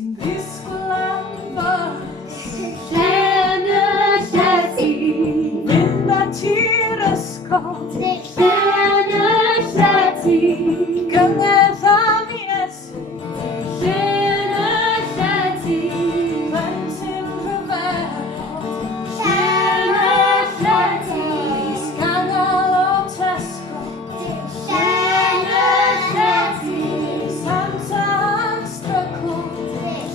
sin viskulan bas. Känner kärlek, Vinda till röstskott. känner kärlek, Gunnar fram i S. känner kärlek, Vem sin förvärld. känner kärlek, Skangal och träskott. känner kärlek, Samtal strökort.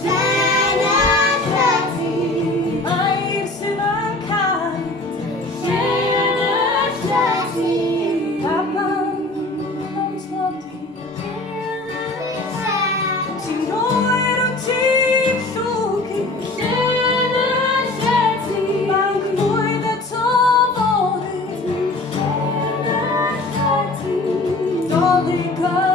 känner kärlek, Maj sina kaj. känner kärlek, Pappan de slår till. känner Till år och till tjokig. kärlek, Man kujde tåvårig. känner kärlek. Dåliga